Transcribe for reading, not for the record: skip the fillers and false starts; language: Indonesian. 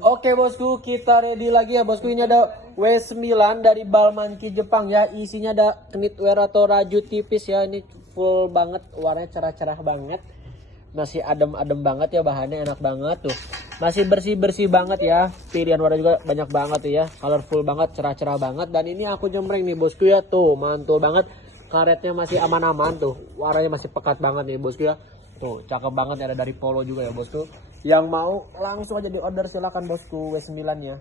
Oke bosku, kita ready lagi ya bosku. Ini ada W9 dari Balmanki Jepang ya. Isinya ada knitwear atau rajut tipis ya. Ini full banget, warnanya cerah-cerah banget. Masih adem-adem banget ya, bahannya enak banget tuh. Masih bersih-bersih banget ya. Pilihan warna juga banyak banget tuh ya. Colorful banget, cerah-cerah banget. Dan ini aku jembreng nih bosku ya. Tuh, mantul banget. Karetnya masih aman-aman tuh. Warnanya masih pekat banget nih bosku ya. Tuh, cakep banget, ada dari Polo juga ya bosku. Yang mau langsung aja di order, silakan bosku W9 ya.